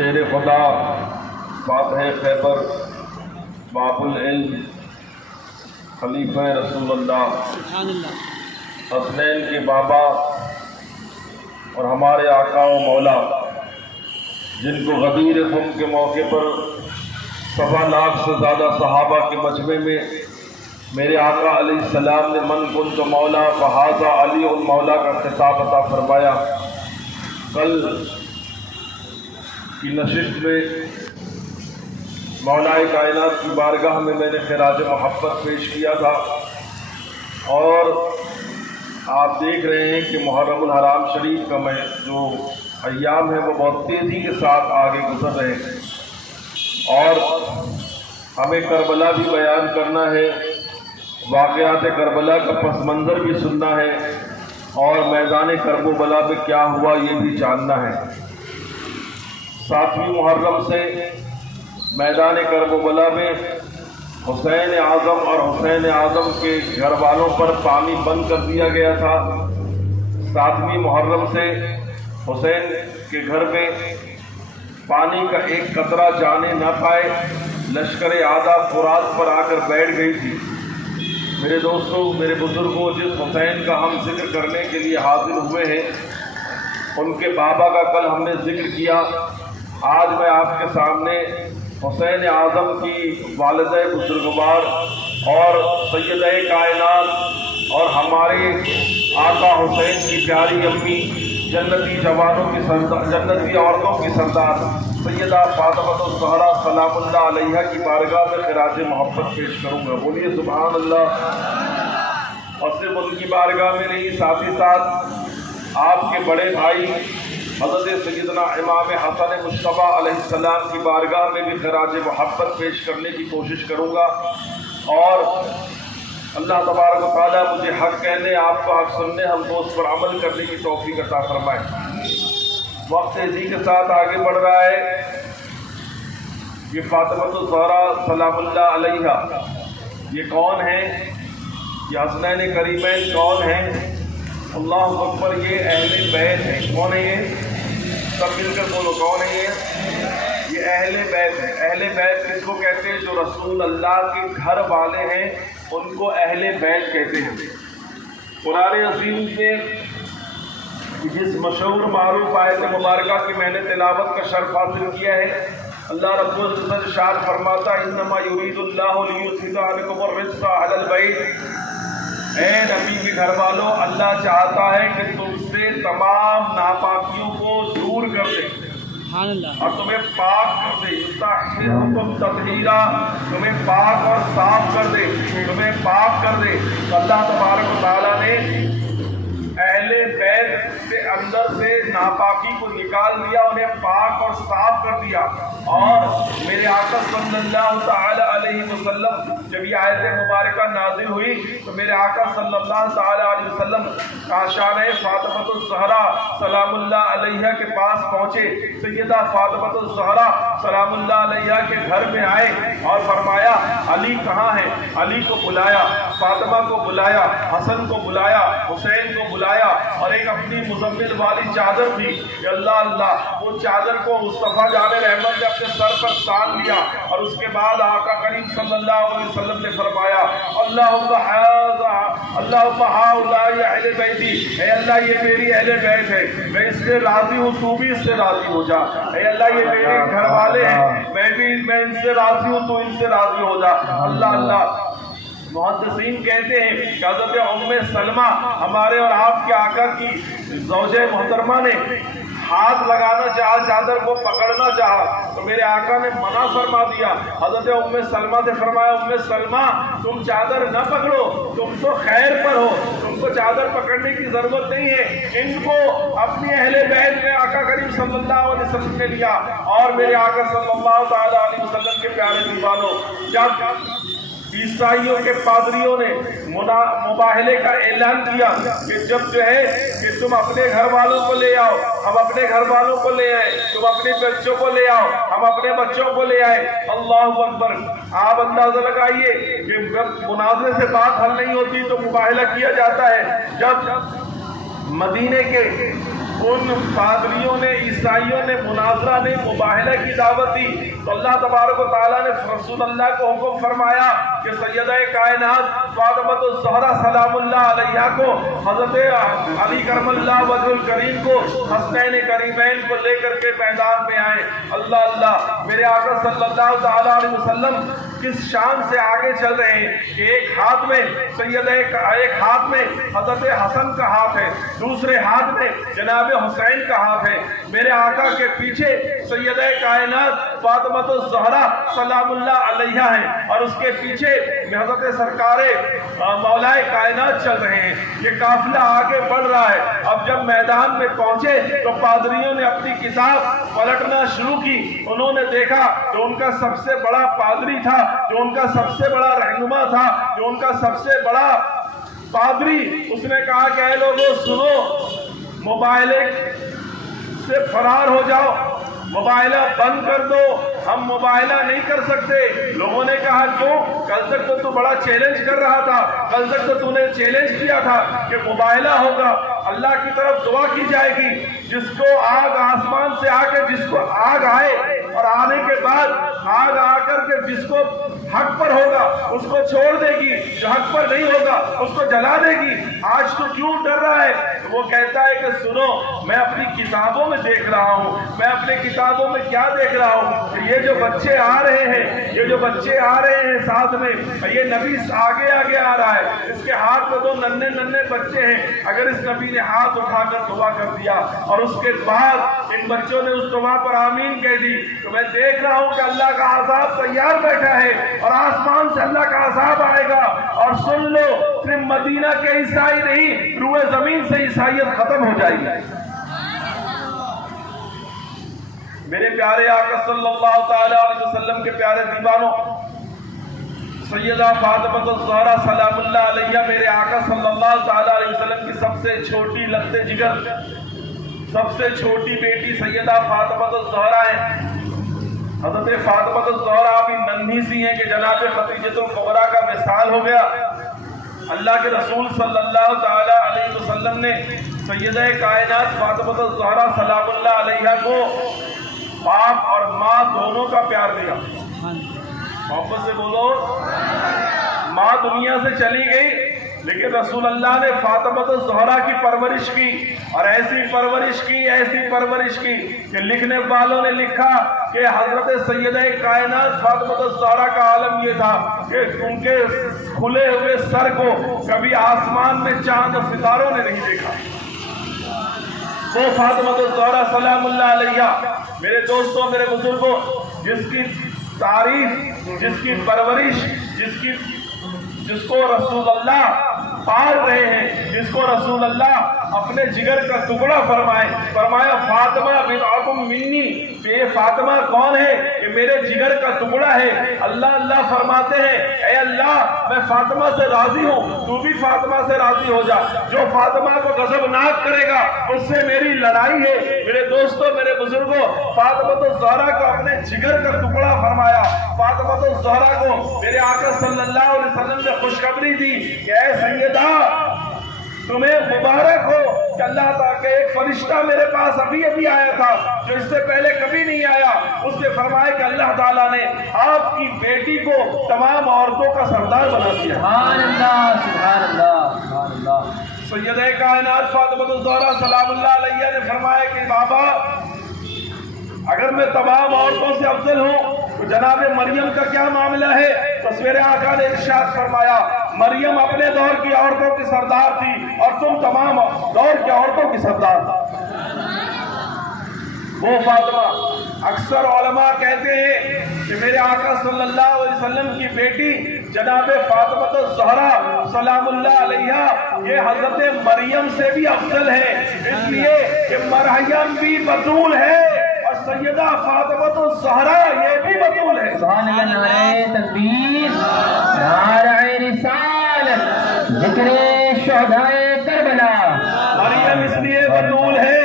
شیر خدا فاتح خیبر باب العلم خلیفہ رسول اللہ حسنین کے بابا اور ہمارے آقا و مولا، جن کو غدیر خم کے موقع پر 1.25 لاکھ سے زیادہ صحابہ کے مجمع میں میرے آقا علیہ السلام نے من کنت مولا فہذا علی المولا کا خطاب عطا فرمایا۔ کل کی نشست میں مولا کائنات کی بارگاہ میں نے خراج محبت پیش کیا تھا، اور آپ دیکھ رہے ہیں کہ محرم الحرام شریف کا جو ایام ہیں وہ بہت تیزی کے ساتھ آگے گزر رہے ہیں، اور ہمیں کربلا بھی بیان کرنا ہے، واقعات کربلا کا پس منظر بھی سننا ہے، اور میدان کرب و بلا پہ کیا ہوا یہ بھی جاننا ہے۔ 7ویں محرم سے میدان کرب و بلا میں حسین اعظم اور حسین اعظم کے گھر والوں پر پانی بند کر دیا گیا تھا۔ 7ویں محرم سے حسین کے گھر میں پانی کا ایک قطرہ جانے نہ پائے، لشکر اعداء فرات پر آ کر بیٹھ گئی تھی۔ میرے دوستوں، میرے بزرگوں، جس حسین کا ہم ذکر کرنے کے لیے حاضر ہوئے ہیں، ان کے بابا کا کل ہم نے ذکر کیا۔ آج میں آپ کے سامنے حسین اعظم کی والدہ بزرگوار اور سیدہ کائنات اور ہمارے آقا حسین کی پیاری امی، جنتی جوانوں کی سردار، جنتی عورتوں کی سردار سیدہ فاطمہ الزہرا سلام اللہ علیہا کی بارگاہ میں خراج محبت پیش کروں گا۔ بولیے سبحان اللہ۔ اور صرف ان کی بارگاہ میں نہیں، ساتھ ہی ساتھ آپ کے بڑے بھائی حضرت سیدنا امام حسن مصطفیٰ علیہ السلام کی بارگاہ میں بھی خراج محبت پیش کرنے کی کوشش کروں گا، اور اللہ تبارک و تعالیٰ مجھے حق کہنے، آپ کو حق سننے، ہم کو اس پر عمل کرنے کی توفیق عطا فرمائے۔ وقت تیزی کے ساتھ آگے بڑھ رہا ہے۔ یہ فاطمہ الزہرا سلام اللہ علیہا یہ کون ہیں؟ یہ حسنین کریمین کون ہیں؟ اللہ اکبر، یہ اہل بیت ہیں۔ کون ہے یہ؟ سب مل کر بولو، کون ہے یہ اہل بیت ہیں۔ اہل بیت کس کو کہتے ہیں؟ جو رسول اللہ کے گھر والے ہیں ان کو اہل بیت کہتے ہیں۔ قرآن عظیم میں جس مشہور معروف آیت مبارکہ کی میں نے تلاوت کا شرف حاصل کیا ہے، اللہ رب العزت ارشاد فرماتا ہے انما یرید اللہ لیذھب عنکم الرجس اہل البیت۔ اے نبی کے گھر والوں، اللہ چاہتا ہے کہ تم سے تمام ناپاکیوں کو دور کر دے اور تمہیں پاک کر دے، یطہرکم تطہیرا، تمہیں پاک اور صاف کر دے، تمہیں پاک کر دے۔ تو اللہ تبارک و تعالیٰ نے اہل بیت سے اندر سے ناپاکی کو نکال دیا، انہیں پاک اور صاف کر دیا۔ اور میرے آقا صلی اللہ تعالی علیہ وسلم جب یہ آیت مبارکہ نازل ہوئی تو میرے آقا صلی اللہ تعالی علیہ وسلم کاشانہ فاطمہ الزہرا سلام اللہ علیہا کے پاس پہنچے۔ سیدہ فاطمہ الزہرا سلام اللہ علیہا کے گھر میں آئے اور فرمایا علی کہاں ہے؟ علی کو بلایا، فاطمہ کو بلایا، حسن کو بلایا، حسین کو بلایا، اور ایک اپنی مزمل والی چادر تھی، اللہ اللہ، وہ چادر کو مصطفیٰ جان رحمت نے اپنے سر پر تان لیا، اور اس کے بعد آقا کریم صلی اللہ علیہ وسلم نے فرمایا اللہم ہؤلاء اہل بیتی، اے اللہ یہ میری اہل بیت ہے، میں اس سے راضی ہوں، تو بھی اس سے راضی ہو جا۔ اے اللہ یہ میرے گھر والے ہیں، میں ان سے راضی ہوں، تو ان سے راضی ہو جا۔ اللہ اللہ۔ محدثین کہتے ہیں کہ حضرت ام سلمہ ہمارے اور آپ کے آقا کی زوجہ محترمہ نے ہاتھ لگانا چاہا، چادر کو پکڑنا چاہا تو میرے آقا نے منع فرما دیا۔ حضرت ام سلمہ نے فرمایا ام سلمہ تم چادر نہ پکڑو، تم تو خیر پر ہو، تم کو چادر پکڑنے کی ضرورت نہیں ہے۔ ان کو اپنی اہل بیت میں آقا کریم صلی اللہ علیہ وسلم نے لیا، اور میرے آقا صلی اللہ تعالی علیہ وسلم کے پیارے دیوانوں، جب عیسائیوں کے پادریوں نے مباہلے کا اعلان کیا کہ جب جو ہے کہ تم اپنے گھر والوں کو لے آؤ، ہم اپنے گھر والوں کو لے آئے، تم اپنے بچوں کو لے آؤ، ہم اپنے بچوں کو لے آئے، اللہ اکبر۔ آپ اندازہ لگائیے کہ جب مناظرے سے بات حل نہیں ہوتی تو مباہلہ کیا جاتا ہے۔ جب مدینے کے ان پادریوں نے، عیسائیوں نے مناظرہ نے، مباہلہ کی دعوت دی، تو اللہ تبارک و تعالیٰ نے رسول اللہ کو حکم فرمایا کہ سیدہ کائنات فاطمۃ الزہرا سلام اللہ علیہا کو، حضرت علی کرم اللہ وجہ الکریم کو، حسنین کریمین کو لے کر کے میدان میں آئے۔ اللہ اللہ، میرے آقا صلی اللہ تعالیٰ علیہ وسلم کس شان سے آگے چل رہے ہیں کہ ایک ہاتھ میں حضرت حسن کا ہاتھ ہے، دوسرے ہاتھ میں جناب حسین کا ہاتھ ہے۔ میرے آقا کے پیچھے سیدہ کائنات فاطمۃ الزہرا سلام اللہ علیہا ہے، اور اس کے پیچھے حضرت سرکار مولائے کائنات چل رہے ہیں۔ یہ قافلہ آگے بڑھ رہا ہے۔ اب جب میدان میں پہنچے تو پادریوں نے اپنی کتاب پلٹنا شروع کی۔ انہوں نے دیکھا جو ان کا سب سے بڑا پادری تھا، جو ان کا سب سے بڑا رہنما تھا، جو ان کا سب سے بڑا پادری، اس نے کہا کہ اے لوگوں سنو، موبائل سے فرار ہو جاؤ، مباہلہ بند کر دو، ہم مباہلہ نہیں کر سکتے۔ لوگوں نے کہا کیوں؟ کل تک تو بڑا چیلنج کر رہا تھا، کل تک تو نے چیلنج کیا تھا کہ مباہلہ ہوگا، اللہ کی طرف دعا کی جائے گی، جس کو آگ آسمان سے آ کے، جس کو آگ آئے اور آنے کے بعد آگ آ کر کے جس کو حق پر ہوگا اس کو چھوڑ دے گی، جو حق پر نہیں ہوگا اس کو جلا دے گی۔ آج تو کیوں ڈر رہا ہے؟ وہ کہتا ہے کہ سنو، میں اپنی کتابوں میں دیکھ رہا ہوں، میں اپنے کتابوں میں کیا دیکھ رہا ہوں کہ یہ جو بچے آ رہے ہیں، یہ جو بچے آ رہے ہیں ساتھ میں، یہ نبی آگے آگے آ رہا ہے، اس کے ہاتھ میں دو ننھے ننھے بچے ہیں۔ اگر اس نبی نے ہاتھ اٹھا کر دعا کر دیا اور اس کے بعد ان بچوں نے اس دعا پر آمین کہہ دی، تو میں دیکھ رہا ہوں کہ اللہ کا عذاب تیار بیٹھا ہے اور آسمان سے اللہ کا عذاب آئے گا۔ اور سن لو، صرف مدینہ کے عیسائی نہیں، روئے زمین سے عیسائیت ختم ہو جائے گی۔ میرے پیارے آقا صلی اللہ تعالی علیہ وسلم کے پیارے دیوانوں، سیدہ فاطمۃ الزہرا سلام اللہ علیہا میرے آقا صلی اللہ تعالی علیہ وسلم کی سب سے چھوٹی لگتے جگر، سب سے چھوٹی بیٹی سیدہ فاطمۃ الزہرا ہے۔ حضرت فاطمۃ الزہرا ابھی ننھی سی ہیں کہ جناب خدیجۃ الکبریٰ کا وصال ہو گیا۔ اللہ کے رسول صلی اللہ تعالی علیہ وسلم نے سیدہ کائنات فاطمۃ الزہرا سلام اللہ علیہا کو باپ اور ماں دونوں کا پیار دیا۔ محبت سے بولو، ماں دنیا سے چلی گئی لیکن رسول اللہ نے فاطمۃ الزہرا کی پرورش کی، اور ایسی پرورش کی، ایسی پرورش کی کہ لکھنے والوں نے لکھا کہ حضرت سیدہ کائنات فاطمۃ الزہرا کا عالم یہ تھا کہ ان کے کھلے ہوئے سر کو کبھی آسمان میں چاند و ستاروں نے نہیں دیکھا۔ وہ فاطمۃ الزہرا سلام اللہ علیہا، میرے دوستوں، میرے بزرگوں، جس کی تعریف، جس کی پرورش، جس کو رسول اللہ پال رہے ہیں، جس کو رسول اللہ اپنے جگر کا ٹکڑا فرمایا فاطمہ بضعۃ منی، یہ فاطمہ کون ہے؟ یہ میرے جگر کا ٹکڑا ہے۔ اللہ فرماتے ہیں، اے اللہ میں فاطمہ سے راضی ہوں، تو بھی فاطمہ سے راضی ہو جا، جو فاطمہ کو غضبناک کرے گا اس سے میری لڑائی ہے۔ میرے دوستوں، میرے بزرگوں، فاطمۃ الزہرا کو اپنے جگر کا ٹکڑا فرمایا۔ فاطمۃ الزہرا کو میرے آقا صلی اللہ علیہ وسلم نے خوشخبری دی کہ اے سیدہ، تمہیں مبارک ہو کہ اللہ تعالیٰ کا ایک فرشتہ میرے پاس ابھی آیا تھا جو اس سے پہلے کبھی نہیں آیا۔ اس نے فرمایا کہ اللہ تعالیٰ نے آپ کی بیٹی کو تمام عورتوں کا سردار بنا دیا۔ سبحان اللہ، سبحان اللہ، سبحان اللہ۔ سیدہ کائنات فاطمۃ الزہرا سلام اللہ علیہا نے فرمایا کہ بابا، اگر میں تمام عورتوں سے افضل ہوں تو جناب مریم کا کیا معاملہ ہے؟ تو میرے آقا نے ارشاد فرمایا، مریم اپنے دور کی عورتوں کی سردار تھی اور تم تمام دور کی عورتوں کی سردار تھی۔ وہ فاطمہ، اکثر علماء کہتے ہیں کہ میرے آقا صلی اللہ علیہ وسلم کی بیٹی جناب فاطمۃ الزہرا سلام اللہ علیہا یہ حضرت مریم سے بھی افضل ہے، اس لیے کہ مریم بھی بطول ہے اور سیدہ فاطمۃ الزہرا یہ بھی بطول ہے۔ سبحان اللہ، نعرہ تکبیر، نعرہ رسالت، ذکر شہداء کربلا۔ مریم اس لیے بطول ہے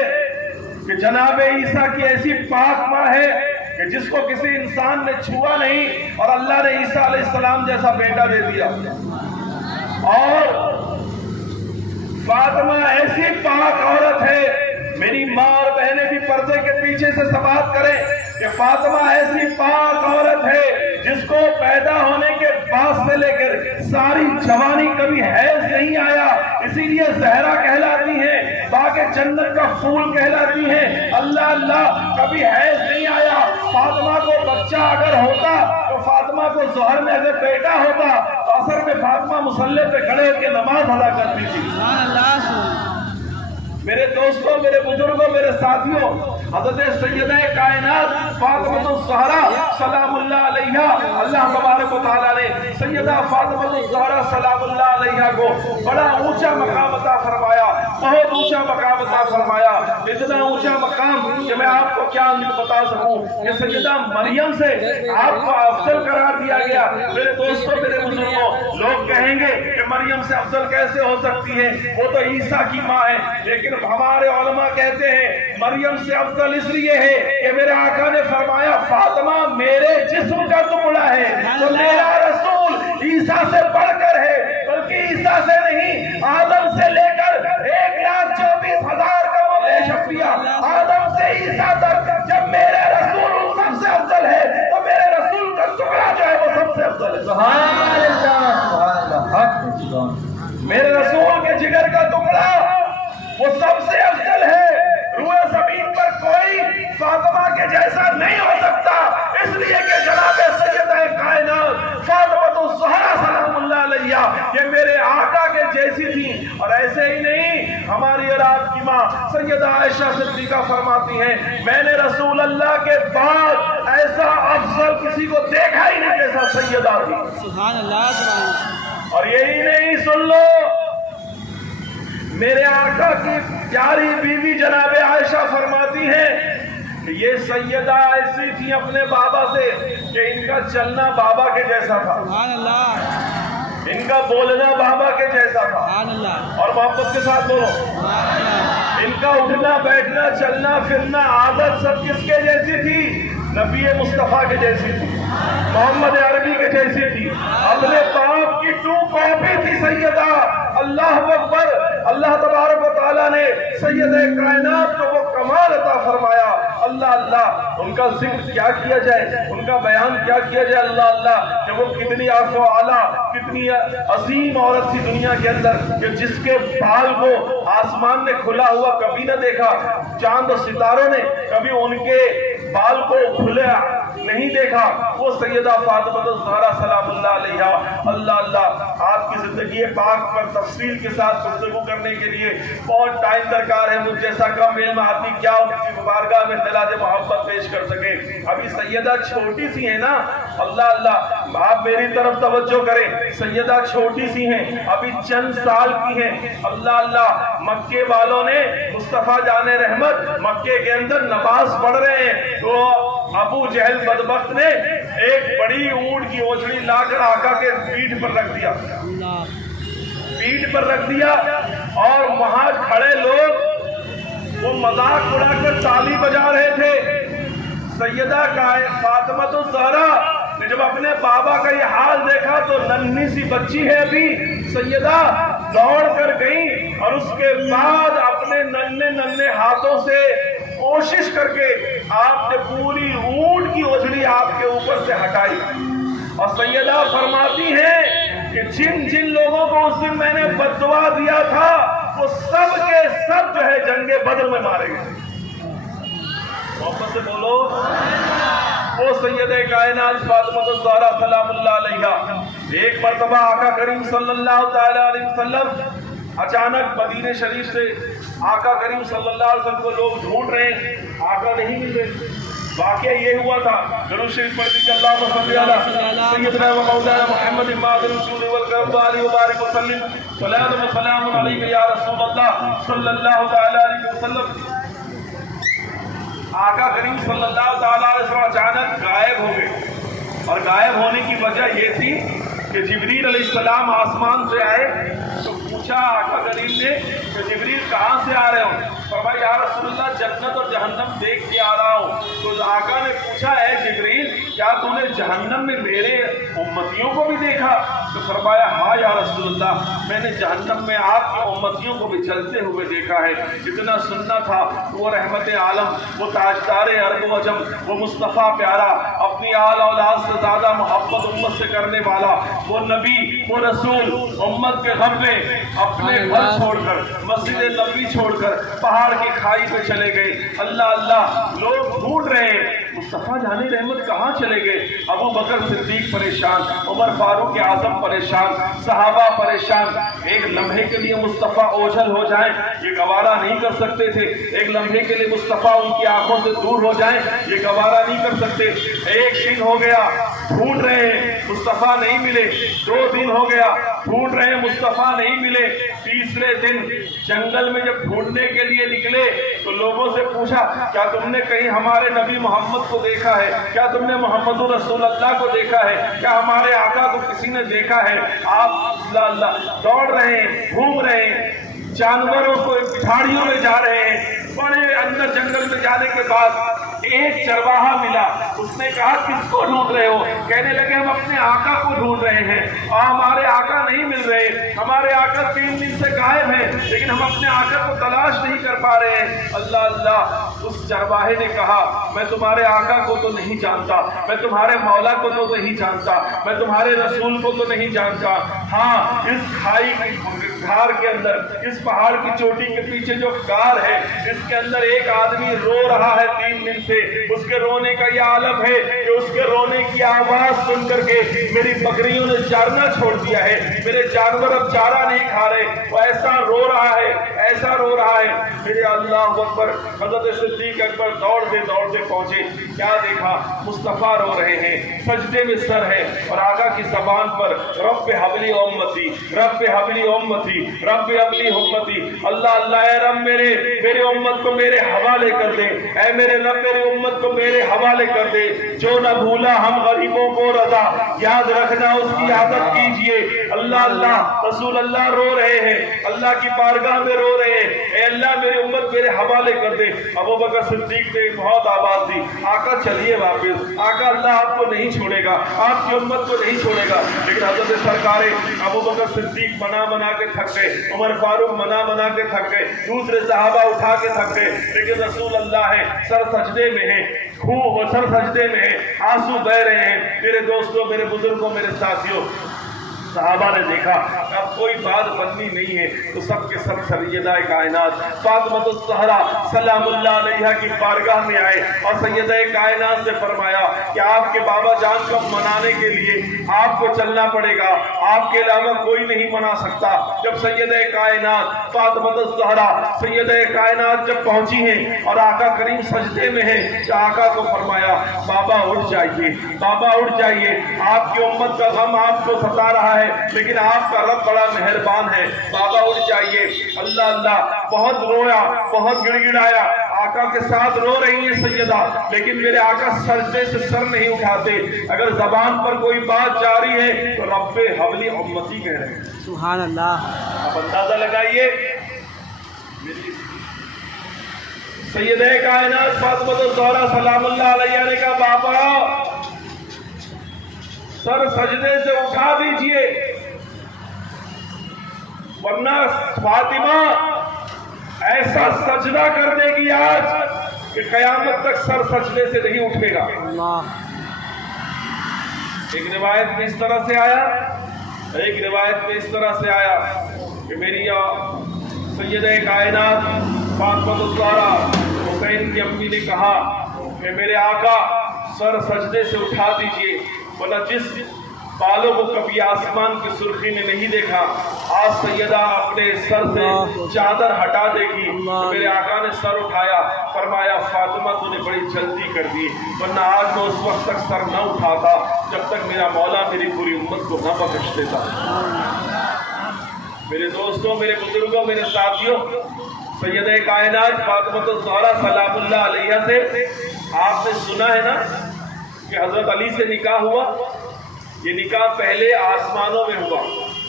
کہ جناب عیسیٰ کی ایسی پاک ماں ہے کہ جس کو کسی انسان نے چھوا نہیں، اور اللہ نے عیسیٰ علیہ السلام جیسا بیٹا دے دیا۔ اور فاطمہ ایسی پاک عورت ہے میری ماں اور بہنیں بھی پردے کے پیچھے سے سماعت کریں کہ فاطمہ ایسی پاک عورت ہے جس کو پیدا ہونے کے بعد سے لے کر ساری جوانی کبھی حیض نہیں آیا، اسی لیے زہرا کہلاتی ہیں، باغ جنت کا پھول کہلاتی ہیں، اللہ اللہ کبھی حیض نہیں آیا۔ فاطمہ کو بچہ اگر ہوتا تو فاطمہ کو ظہر میں اگر بیٹا ہوتا تو عصر میں فاطمہ مصلی پہ کھڑے ہو کے نماز ادا کرتی تھی۔ میرے دوستوں، میرے بزرگوں، میرے ساتھیوں، حضرت سیدہ کائنات فاطمہ الزہرا سلام اللہ علیہا، اللہ تبارک و تعالیٰ نے سیدہ فاطمہ الزہرا سلام اللہ علیہا کو بڑا اونچا مقام عطا فرمایا، بہت اونچا مقام عطا فرمایا، اتنا اونچا مقام کہ میں آپ کو کیا بتا سکوں کہ سیدہ مریم سے آپ کو افضل قرار دیا گیا۔ میرے دوستوں، میرے بزرگوں، لوگ کہیں گے کہ مریم سے افضل کیسے ہو سکتی ہے، وہ تو عیسیٰ کی ماں ہے، لیکن ہمارے علماء کہتے ہیں مریم سے افضل اس لیے ہے کہ میرے آقا نے فرمایا فاطمہ میرے جسم کا ٹکڑا ہے، تو میرا رسول عیسیٰ سے بڑھ کر ہے، بلکہ عیسیٰ سے نہیں، آدم سے لے کر 1,24,000 کا شفیہ، آدم سے عیسیٰ تک جب میرے رسول سب سے افضل ہے تو میرے رسول کا ٹکڑا جو ہے وہ سب سے افضل ہے۔ سبحان اللہ، سبحان اللہ، میرے رسول کے جگر کا ٹکڑا وہ سب سے افضل ہے، روئے زمین پر کوئی فاطمہ کے جیسا نہیں ہو سکتا، اس لیے کہ جناب سیدہ کائنات فاطمہ الزہرا سلام اللہ علیہا یہ میرے آقا کے جیسی تھی۔ اور ایسے ہی نہیں، ہماری اور آپ کی ماں سیدہ عائشہ صدیقہ فرماتی ہیں میں نے رسول اللہ کے بعد ایسا افضل کسی کو دیکھا ہی نہیں جیسا سیدہ تھی۔ سبحان اللہ، سبحان اللہ۔ اور یہی نہیں، سن لو، میرے آقا کی پیاری بیوی جناب عائشہ فرماتی ہیں کہ یہ سیدہ ایسی تھی اپنے بابا سے کہ ان کا چلنا بابا کے جیسا تھا، سبحان اللہ، ان کا بولنا بابا کے جیسا تھا، سبحان اللہ، اور محبت کے ساتھ بولو، سبحان اللہ، ان کا اٹھنا بیٹھنا چلنا پھرنا عادت سب کس کے جیسی تھی؟ نبی مصطفیٰ کے جیسی تھی، محمد عربی کے جیسی تھی، اپنے باپ کی ٹو کاپی تھی سیدہ۔ اللہ اکبر، اللہ تبارک و تعالیٰ نے سیدہ کائنات کو وہ کمال عطا فرمایا۔ اللہ اللہ، ان کا ذکر کیا کیا جائے، ان کا بیان کیا کیا جائے، اللہ اللہ کہ وہ کتنی عفو اعلیٰ، کتنی عظیم عورت تھی دنیا کے اندر کہ جس کے بال کو آسمان نے کھلا ہوا کبھی نہ دیکھا، چاند و ستاروں نے کبھی ان کے بال کو کھلے نہیں دیکھا، وہ سیدہ فاطمہ الزہرا سلام اللہ علیہا۔ اللہ اللہ، آپ کی زندگی پاک پر تفصیل کے ساتھ گفتگو کرنے کے لیے بہت ٹائم درکار ہے، مجھ جیسا کم علم آدمی کیا ان کی مبارکہ میں دلال محبت پیش کر سکے۔ ابھی سیدہ چھوٹی سی ہے نا، اللہ اللہ، آپ میری طرف توجہ کریں، سیدہ چھوٹی سی ہیں، ابھی چند سال کی ہیں۔ اللہ اللہ، مکے والوں نے مصطفیٰ جان رحمت مکے کے اندر نماز پڑھ رہے ہیں تو ابو جہل بدبخت نے ایک بڑی اونٹ کی اوجڑی لا کر آقا کے پیٹھ پر رکھ دیا، پیٹھ پر رکھ دیا، اور وہاں کھڑے لوگ وہ مذاق اڑا کر تالی بجا رہے تھے۔ سیدہ فاطمہ الزہرا نے جب اپنے بابا کا یہ حال دیکھا تو ننھی سی بچی ہے ابھی، سیدہ دوڑ کر گئی اور اس کے بعد اپنے ننھے ہاتھوں سے کوشش کر کے آپ نے پوری اونٹ کی اوجڑی آپ کے اوپر سے ہٹائی، اور سیدہ فرماتی ہیں کہ جن جن لوگوں کو اس دن میں نے بد دعا دیا تھا وہ سب کے سب جو ہے جنگ بدر میں مارے گئے۔ محبت سے بولو، وہ سیدہ کائنات فاطمہ الزہرا سلام اللہ علیہا۔ ایک مرتبہ آقا کریم صلی اللہ تعالی علیہ وسلم اچانک مدینہ شریف سے آقا کریم صلی اللہ علیہ وسلم کو لوگ ڈھونڈ رہے ہیں، آقا نہیں مل رہے۔ واقعہ یہ ہوا تھا، درود شریف پڑھ لیجیے، اللہم صلی علی سیدنا و مولانا محمد ماضی رسول والکرم علیہ وبارک وسلم، صلاۃ و سلام علیک یا رسول اللہ صلی اللہ تعالی علیہ وسلم۔ آقا کریم صلی اللہ تعالی علیہ وسلم اچانک غائب ہو گئے، اور غائب ہونے کی وجہ یہ تھی کہ جبریل علیہ السلام آسمان سے آئے تو پوچھا آقا کریم نے کہ جبریل کہاں سے آ رہے ہو؟ فرمایا یا رسول اللہ جنت اور جہنم دیکھ کے آ رہا ہوں۔ تو آقا نے پوچھا اے جبریل کیا کیا تو نے جہنم میں میرے امتیوں کو بھی دیکھا؟ تو فرمایا ہاں یا رسول اللہ، میں نے جہنم میں آپ کی امتیوں کو بھی جلتے ہوئے دیکھا ہے۔ اتنا سننا تھا، وہ رحمت عالم، وہ تاجدار عرب و عجم، وہ مصطفیٰ پیارا، اپنی آل اولاد سے زیادہ محبت امت سے کرنے والا، وہ نبی، وہ رسول، امت کے غم میں اپنے گھر چھوڑ کر، مسجد نبوی چھوڑ کر پہاڑ کی کھائی پہ چلے گئے۔ اللہ اللہ، لوگ ڈھونڈ رہے ہیں مصطفیٰ جان رحمت کہاں چلے گئے؟ ابو بکر صدیق پریشان، عمر فاروق اعظم پریشان، صحابہ پریشان۔ ایک لمحے کے لیے مصطفیٰ اوجھل ہو جائیں یہ گوارا نہیں کر سکتے تھے، ایک لمحے کے لیے مصطفیٰ ان کی آنکھوں سے دور ہو جائیں یہ گوارا نہیں کر سکتے۔ ایک دن ہو گیا ڈھونڈ رہے ہیں مصطفیٰ نہیں ملے، 2 دن ہو گیا ڈھونڈ رہے ہیں مصطفیٰ نہیں ملے، تیسرے دن جنگل میں جب ڈھونڈنے کے لیے نکلے تو لوگوں سے پوچھا کیا تم نے کہیں ہمارے نبی محمد کو دیکھا ہے؟ کیا تم نے محمد رسول اللہ کو دیکھا ہے؟ کیا ہمارے آقا کو کسی نے دیکھا ہے؟ آپ اللہ دوڑ رہے ہیں، گھوم رہے ہیں، جانوروں کو جھاڑیوں میں جا رہے ہیں۔ بڑے اندر جنگل میں جانے کے بعد ایک چرواہا ملا، اس نے کہا کس کو ڈھونڈ رہے ہو؟ کہنے لگے ہم اپنے آقا کو ڈھونڈ رہے ہیں اور ہمارے آقا نہیں مل رہے، ہمارے آقا 3 دن سے غائب ہیں لیکن ہم اپنے آقا کو تلاش نہیں کر پا رہے ہیں۔ اللہ اللہ، اس چرواہے نے کہا میں تمہارے آقا کو تو نہیں جانتا، میں تمہارے مولا کو تو نہیں جانتا، میں تمہارے رسول کو تو نہیں جانتا، ہاں اس کھائی کی گھار کے اندر، اس پہاڑ کی چوٹی کے پیچھے جو غار ہے اس کے اندر ایک آدمی رو رہا ہے 3 دن سے۔ اس کے رونے کا یہ عالم ہے کہ اس کے رونے کی آواز سن کر کے میری بکریوں نے چارنا چھوڑ دیا ہے، میرے جانور اب چارہ نہیں کھا رہے، وہ ایسا رو رہا ہے، ایسا رو رہا ہے۔ میرے اللہ اکبر، حضرت صدیق اکبر دوڑتے پہنچے، کیا دیکھا؟ مصطفیٰ رو رہے ہیں، سجدے میں سر ہے اور آقا کی زبان پر رب حبلی امتی، رب حبلی امتی، رب حبلی امتی۔ اللہ اللہ، اے رب میرے امت کو میرے حوالے کر دے، اے میرے رب میری امت کو میرے حوالے کر دے۔ جو نہ بھولا ہم غریبوں کو رضا، یاد رکھنا اس کی عادت کیجئے۔ اللہ اللہ، رسول اللہ رو رہے ہیں، اللہ کی بارگاہ میں رو رہے ہیں، اے اللہ میری امت میرے حوالے کر دے۔ ابو بکر صدیق نے بہت آواز دی، آقا چلیے واپس، آقا اللہ آپ کو نہیں چھوڑے گا، آپ کی امت کو نہیں چھوڑے گا۔ لیکن حضرت سرکار ابو بکر صدیق منا کے تھک گئے، عمر فاروق منا کے تھک گئے، دوسرے صحابہ اٹھا کے تھک گئے، لیکن رسول اللہ ہے سر سجدے میں ہے، سر سجدے میں ہے، آنسو بہ رہے ہیں۔ میرے دوستوں، میرے بزرگوں، میرے ساتھیوں، صحابہ نے دیکھا اب کوئی بات بننی نہیں ہے تو سب کے سب سیدہ کائنات فاطمہ الزہرا سلام اللہ علیہا کی بارگاہ میں آئے اور سیدہ کائنات سے فرمایا کہ آپ کے بابا جان کو منانے کے لیے آپ کو چلنا پڑے گا، آپ کے علاوہ کوئی نہیں منا سکتا۔ جب سیدہ کائنات فاطمہ الزہرا سیدہ کائنات جب پہنچی ہیں اور آقا کریم سجدے میں ہیں تو آقا کو فرمایا بابا اٹھ جائیے، بابا اٹھ جائیے، آپ کی امت کا غم آپ کو ستا رہا ہے لیکن آپ کا رب بڑا مہربان ہے، بابا اٹھ جائیے۔ اللہ اللہ، بہت رویا، بہت گڑ گڑایا، آقا کے ساتھ رو رہی ہیں سیدہ، لیکن میرے آقا سجدے سے سر نہیں اٹھاتے۔ اگر زبان پر کوئی بات جاری ہے تو رب حبلی امتی کہہ رہے ہیں۔ سبحان اللہ۔ آپ اندازہ لگائیے، سیدہ کائنات فاطمہ الزہرا سلام اللہ علیہا نے کہا بابا سر سجدے سے اٹھا دیجئے ورنہ فاطمہ ایسا سجدہ کر دے گی آج کہ قیامت تک سر سجدے سے نہیں اٹھے گا۔ ایک روایت میں اس طرح سے آیا، کہ میری سیدہ کائنات فاطمہ الزہرا حسین کی امی نے کہا کہ میرے آقا سر سجدے سے اٹھا دیجئے ورنہ جس بالوں کو کبھی آسمان کی سرخی نے نہیں دیکھا آج سیدہ اپنے سر سے چادر ہٹا دے گی۔ میرے آقا نے سر اٹھایا، فرمایا فاطمہ تو نے بڑی جلدی کر دی، ورنہ آج میں اس وقت تک سر نہ اٹھاتا جب تک میرا مولا میری پوری امت کو نہ بخش دیتا۔ میرے دوستوں، میرے بزرگوں، میرے ساتھیوں، سیدہ کائنات فاطمہ الزہرا سلام اللہ علیہا سے آپ نے سنا ہے نا کہ حضرت علی سے نکاح ہوا، یہ نکاح پہلے آسمانوں میں ہوا۔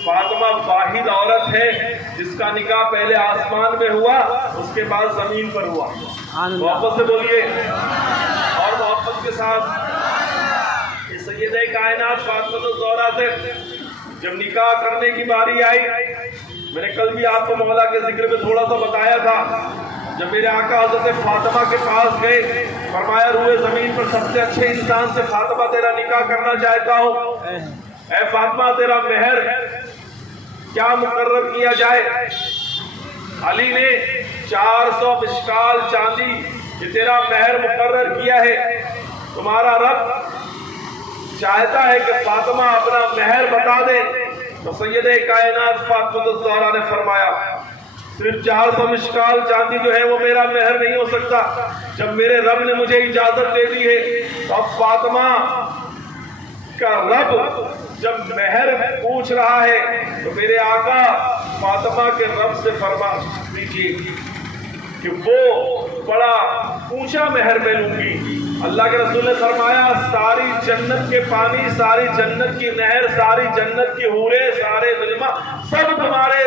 فاطمہ واحد عورت ہے جس کا نکاح پہلے آسمان میں ہوا، اس کے بعد زمین پر ہوا۔ محبت سے بولیے اور محبت کے ساتھ سیدہ کائنات فاطمہ الزہرا سے جب نکاح کرنے کی باری آئی، میں نے کل بھی آپ کو مولا کے ذکر میں تھوڑا سا بتایا تھا، جب میرے آقا حضرت فاطمہ کے پاس گئے، فرمایا روئے زمین پر سب سے اچھے انسان سے فاطمہ تیرا نکاح کرنا چاہتا ہوں، اے فاطمہ تیرا مہر کیا مقرر کیا جائے؟ علی نے 400 مشکال چاندی یہ تیرا مہر مقرر کیا ہے، تمہارا رب چاہتا ہے کہ فاطمہ اپنا مہر بتا دے۔ تو سیدہ کائنات فاطمہ الزہرا نے فرمایا صرف 400 مشکال چاندی جو ہے وہ میرا مہر نہیں ہو سکتا، جب میرے رب نے مجھے اجازت دے دی ہے تو اب فاطمہ کا رب جب مہر پوچھ رہا ہے تو میرے آقا فاطمہ کے رب سے فرما دیجیے کہ وہ بڑا اونچا مہر میں لوں گی۔ اللہ کے رسول نے فرمایا ساری جنت کے پانی، ساری جنت کی نہر، ساری جنت کی حوریں، سارے غلما سب تمہارے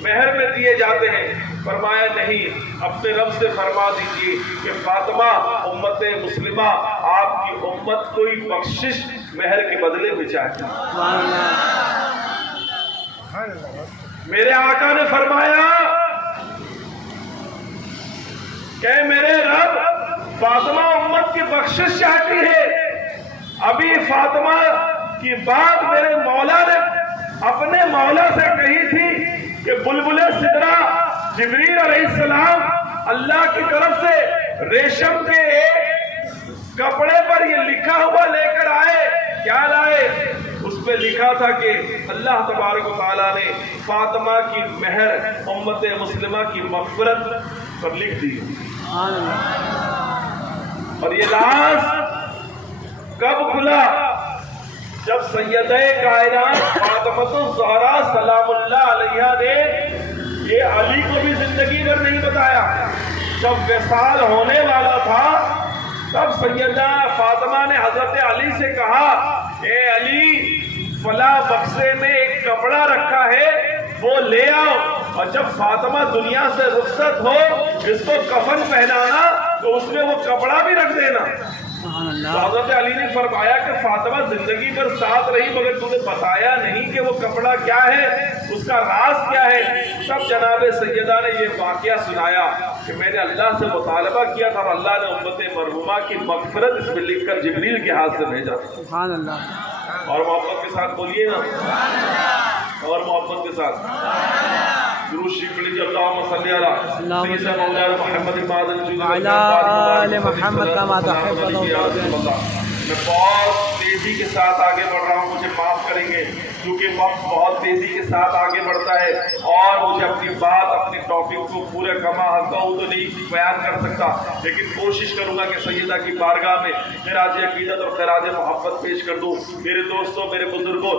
مہر میں دیے جاتے ہیں۔ فرمایا نہیں، اپنے رب سے فرما دیجیے کہ فاطمہ امت مسلمہ آپ کی امت کوئی بخشش مہر کے بدلے میں چاہتی ہے۔ میرے آقا نے فرمایا کہ میرے رب فاطمہ امت کی بخشش چاہتی ہے۔ ابھی فاطمہ کی بات میرے مولا نے اپنے مولا سے کہی تھی کہ بلبل سدرہ جبریل علیہ السلام اللہ کی طرف سے ریشم کے ایک کپڑے پر یہ لکھا ہوا لے کر آئے۔ کیا لائے؟ اس پہ لکھا تھا کہ اللہ تبارک و تعالیٰ نے فاطمہ کی مہر امت مسلمہ کی مغفرت پر لکھ دی، اور یہ راز کب کھلا؟ جب سیدہ کائنات فاطمہ الزہرا سلام اللہ علیہا نے یہ علی کو بھی زندگی بھر نہیں بتایا، جب وصال ہونے والا تھا تب سیدہ فاطمہ نے حضرت علی سے کہا اے علی فلاں بکسے میں ایک کپڑا رکھا ہے وہ لے آؤ، اور جب فاطمہ دنیا سے رخصت ہو اس کو کفن پہنانا تو اس میں وہ کپڑا بھی رکھ دینا۔ تو حضرت علی نے فرمایا کہ فاطمہ زندگی بھر ساتھ رہی مگر تمہیں بتایا نہیں کہ وہ کپڑا کیا ہے، اس کا راز کیا ہے۔ تب جناب سیدہ نے یہ واقعہ سنایا کہ میں نے اللہ سے مطالبہ کیا تھا، اللہ نے امت مرحومہ کی مغفرت اس میں لکھ کر جبریل کے ہاتھ سے بھیجا۔ سبحان اللہ، اور محبت کے ساتھ بولیے نا، اور محبت کے ساتھ درود شریف پڑھیے، اللہم صلی علی سیدنا مولانا محمد وعلی آل محمد کما تحب و ترضى۔ میں بہت تیزی کے ساتھ آگے بڑھ رہا ہوں، مجھے معاف کریں گے کیونکہ وقت بہت تیزی کے ساتھ آگے بڑھتا ہے اور مجھے اپنی بات اپنے ٹاپک کو پورے کما حقہ تو نہیں بیان کر سکتا، لیکن کوشش کروں گا کہ سیدہ کی بارگاہ میں خراج عقیدت اور خراج محبت پیش کر دوں۔ میرے دوستوں، میرے بزرگوں،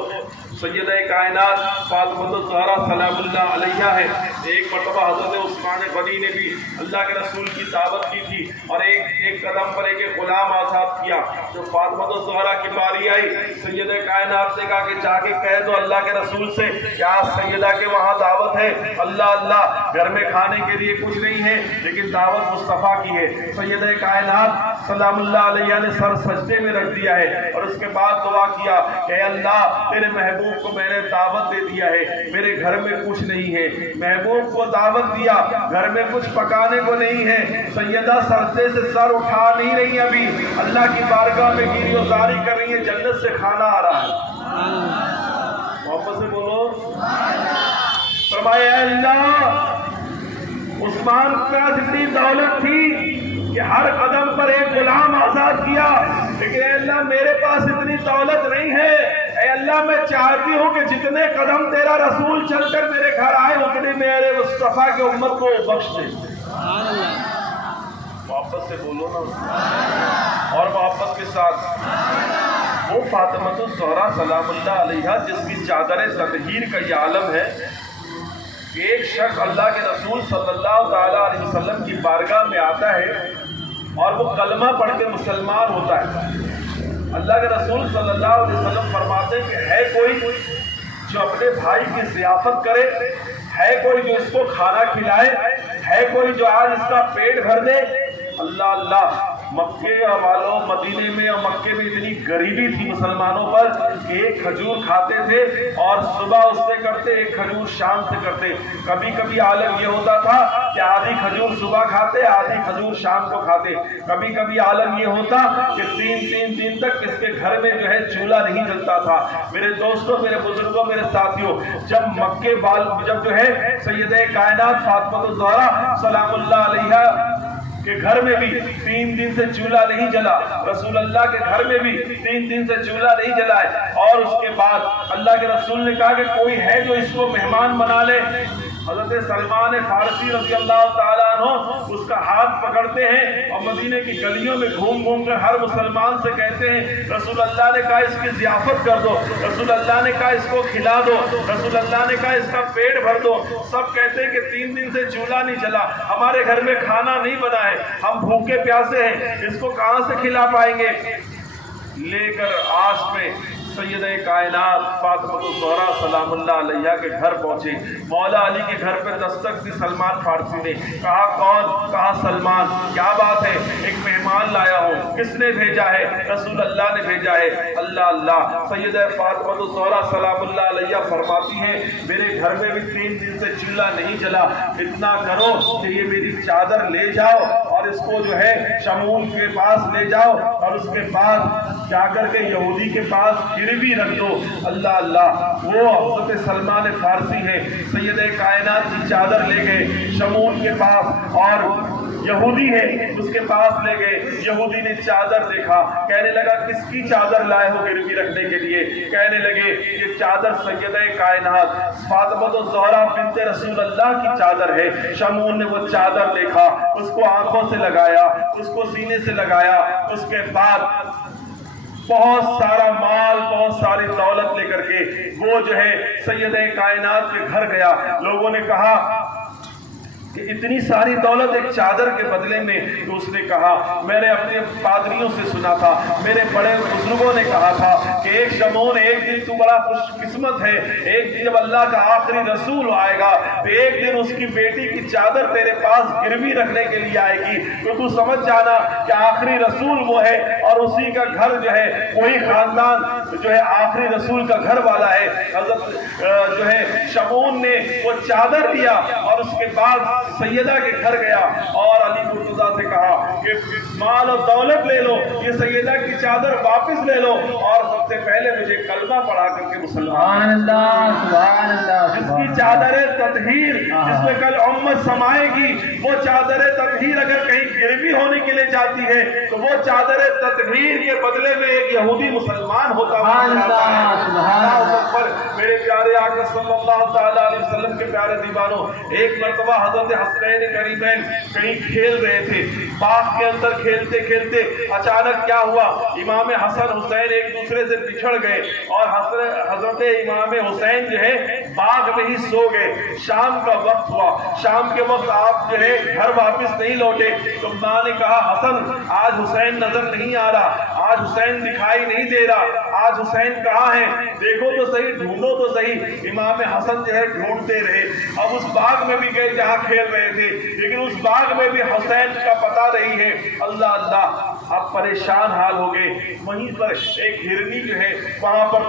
سیدہ کائنات فاطمہ الزہرا سلام اللہ علیہا ہے۔ ایک مرتبہ حضرت عثمان غنی نے بھی اللہ کے رسول کی دعوت کی تھی اور ایک قدم پر ایک غلام آزاد کیا۔ جو فاطمہ الزہرا کی باری آئی، سیدہ کائنات نے کہا کہ جا کے کہہ دو اللہ کے رسول سے کیا سیدہ کے وہاں دعوت ہے؟ اللہ اللہ، گھر میں کھانے کے لیے کچھ نہیں ہے لیکن دعوت مصطفیٰ کی ہے۔ سیدہ کائنات سلام اللہ علیہا نے سر سجدے میں رکھ دیا ہے اور اس کے بعد دعا کیا کہ اللہ تیرے محبوب کو میں نے دعوت دے دیا ہے، میرے گھر میں کچھ نہیں ہے، محبوب کو دعوت دیا، گھر میں کچھ پکانے کو نہیں ہے۔ سیدہ سجدے سے سر اٹھا نہیں رہی، ابھی اللہ کی بارگاہ میں گیری وزاری کر رہی ہے، جنت سے کھانا آ رہا ہے۔ محبت سے بولو، فرمایا اے اللہ، عثمان کا جتنی دولت تھی کہ ہر قدم پر ایک غلام آزاد کیا، لیکن اے اللہ میرے پاس اتنی دولت نہیں ہے، اے اللہ میں چاہتی ہوں کہ جتنے قدم تیرا رسول چل کر میرے گھر آئے اتنے میرے مصطفیٰ کی امت کو بخش دے۔ محبت سے بولو نا، اور محبت کے ساتھ وہ فاطمہ الزہرا سلام اللہ علیہا جس کی چادر تطہیر کا یہ عالم ہے کہ ایک شخص اللہ کے رسول صلی اللہ تعالیٰ علیہ وسلم کی بارگاہ میں آتا ہے اور وہ کلمہ پڑھ کے مسلمان ہوتا ہے۔ اللہ کے رسول صلی اللہ علیہ وسلم فرماتے ہیں کہ ہے کوئی جو اپنے بھائی کی ضیافت کرے، ہے کوئی جو اس کو کھانا کھلائے، ہے کوئی جو آج اس کا پیٹ بھر دے؟ اللہ اللہ، مکے والوں مدینے میں اور مکے میں اتنی غریبی تھی مسلمانوں پر کہ ایک کھجور کھاتے تھے اور صبح اس سے کرتے، ایک کھجور شام سے کرتے۔ کبھی کبھی عالم یہ ہوتا تھا کہ آدھی کھجور صبح کھاتے، آدھی کھجور شام کو کھاتے۔ کبھی کبھی عالم یہ ہوتا کہ تین دن تک اس کے گھر میں جو ہے چولہا نہیں جلتا تھا۔ میرے دوستوں، میرے بزرگوں، میرے ساتھیوں، جب مکے جب جو ہے سیدہ کائنات فاطمہ الزہرا سلام اللہ علیہا کے گھر میں بھی 3 دن سے چولہا نہیں جلا، رسول اللہ کے گھر میں بھی 3 دن سے چولہا نہیں جلا ہے، اور اس کے بعد اللہ کے رسول نے کہا کہ کوئی ہے جو اس کو مہمان بنا لے۔ حضرت سلمان فارسی رضی اللہ تعالیٰ عنہ اس کا ہاتھ پکڑتے ہیں اور مدینے کی گلیوں میں گھوم گھوم کر ہر مسلمان سے کہتے ہیں رسول اللہ نے کہا اس کی ضیافت کر دو، رسول اللہ نے کہا اس کو کھلا دو، رسول اللہ نے کہا اس کا پیٹ بھر دو۔ سب کہتے ہیں کہ 3 دن سے چولہا نہیں جلا، ہمارے گھر میں کھانا نہیں بنا ہے، ہم بھوکے پیاسے ہیں، اس کو کہاں سے کھلا پائیں گے؟ لے کر آس میں سیدہ کائنات فاطمہ الزہرا سلام اللہ علیہا کے گھر پہنچے۔ مولا علی کے گھر پہ دستک دی سلمان فارسی نے، کہا کون؟ کہا سلمان، کیا بات ہے؟ ایک مہمان لایا ہوں۔ کس نے بھیجا ہے؟ رسول اللہ نے بھیجا ہے۔ اللہ اللہ۔ سیدہ فاطمہ الزہرا سلام اللہ علیہا فرماتی ہیں میرے گھر میں بھی 3 دن سے چولہا نہیں جلا، اتنا کرو کہ یہ میری چادر لے جاؤ اور اس کو جو ہے شمون کے پاس لے جاؤ اور اس کے بعد جا کر کے یہودی کے پاس گروی رکھ دو۔ اللہ اللہ۔ وہ حضرت سلمان فارسی ہے، سیدہ کائنات کی چادر لے گئے شمون کے پاس، اور یہودی ہے اس کے پاس لے گئے۔ یہودی نے چادر دیکھا، کہنے لگا کس کی چادر لائے ہو گروی رکھنے کے لیے؟ کہنے لگے یہ چادر سیدہ کائنات فاطمہ الزہرا بنت رسول اللہ کی چادر ہے۔ شمون نے وہ چادر دیکھا، اس کو آنکھوں سے لگایا، اس کو سینے سے لگایا، اس کے بعد بہت سارا مال، بہت ساری دولت لے کر کے وہ جو ہے سیدہ کائنات کے گھر گیا۔ لوگوں نے کہا کہ اتنی ساری دولت ایک چادر کے بدلے میں؟ تو اس نے کہا میں نے اپنے پادریوں سے سنا تھا، میرے بڑے بزرگوں نے کہا تھا کہ ایک شمون ایک دن تو بڑا خوش قسمت ہے، ایک دن جب اللہ کا آخری رسول آئے گا تو ایک دن اس کی بیٹی کی چادر تیرے پاس گروی رکھنے کے لیے آئے گی، تو سمجھ جانا کہ آخری رسول وہ ہے اور اسی کا گھر جو ہے وہی خاندان جو ہے آخری رسول کا گھر والا ہے۔ حضرت جو ہے شمون نے وہ چادر لیا اور اس کے بعد سیدہ کے گھر گیا اور علی مرتضیٰ سے کہا کہ مال و دولت لے لو، یہ سیدہ کی چادر واپس لے لو، اور سب سے پہلے مجھے کلمہ پڑھا کر کے مسلمان جس کی چادر تطہیر جس میں کل امت سمائے گی، وہ چادر تطہیر اگر کہیں گروی ہونے کے لیے جاتی ہے تو وہ چادر تطہیر کے بدلے میں ایک یہودی مسلمان ہوتا ہے۔ میرے پیارے آقا صلی اللہ تعالیٰ علیہ وسلم کے پیارے دیوانوں، ایک مرتبہ حضرت حسنین کریمین کہیں کھیل رہے تھے، باغ کے اندر کھیلتے کھیلتے اچانک کیا ہوا، امام حسن حسین ایک دوسرے سے بچھڑ گئے اور حضرت امام حسین جو ہے باغ میں ہی سو گئے۔ شام کا وقت ہوا، شام کے وقت آپ جو ہے گھر واپس نہیں لوٹے، تو ماں نے کہا حسن آج حسین نظر نہیں آ رہا، آج حسین دکھائی نہیں دے رہا، آج حسین کہاں ہے؟ دیکھو تو صحیح، ڈھونڈو تو صحیح۔ امام حسن جو ہے ڈھونڈتے رہے، اب اس باغ میں بھی گئے جہاں کھیل رہے تھے، لیکن اس باغ میں بھی حسین کا پتہ نہیں ہے۔ اللہ اللہ، اب پریشان حال ہو گئے۔ وہیں پر ایک ہرنی جو ہے وہاں پر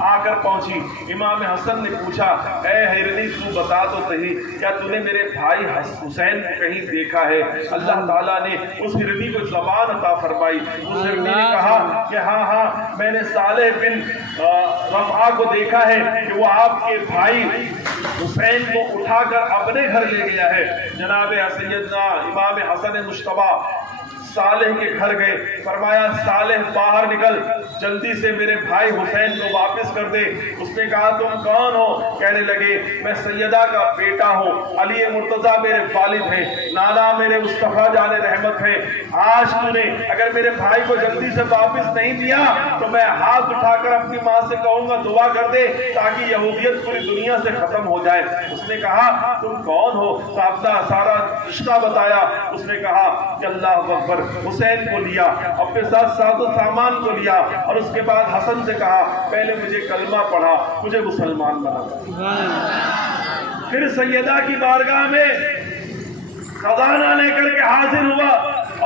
آ کر پہنچی۔ امام حسن نے پوچھا اے ہرنی تو بتا تو صحیح، کیا تو نے میرے بھائی حسین کو کہیں دیکھا ہے؟ اللہ تعالیٰ نے اس ہرنی کو زبان عطا فرمائی۔ اس ہرنی نے کہا کہ ہاں میں نے صالح بن رفعہ کو دیکھا ہے کہ وہ آپ کے بھائی حسین کو اٹھا کر اپنے گھر لے گیا ہے۔ جناب سیدنا امام حسن مجتبیٰ صالح کے گھر گئے، فرمایا صالح باہر نکل، جلدی سے میرے بھائی حسین کو واپس کر دے۔ اس نے کہا تم کون ہو؟ کہنے لگے میں سیدہ کا بیٹا ہوں، علی مرتضیٰ میرے والد ہیں، نانا میرے مصطفیٰ جان رحمت ہیں۔ آج تو نے اگر میرے بھائی کو جلدی سے واپس نہیں دیا تو میں ہاتھ اٹھا کر اپنی ماں سے کہوں گا دعا کر دے تاکہ یہودیت پوری دنیا سے ختم ہو جائے۔ اس نے کہا تم کون ہو؟ تو اپنا سارا رشتہ بتایا۔ اس نے کہا کہ اللہ اکبر، حسین کو لیا، اپنے ساتھ ساز و سامان کو لیا، اور اس کے بعد حسن سے کہا پہلے مجھے کلمہ پڑھا، مجھے مسلمان بنا۔ پھر سیدہ کی بارگاہ میں خزانہ لے کر کے حاضر ہوا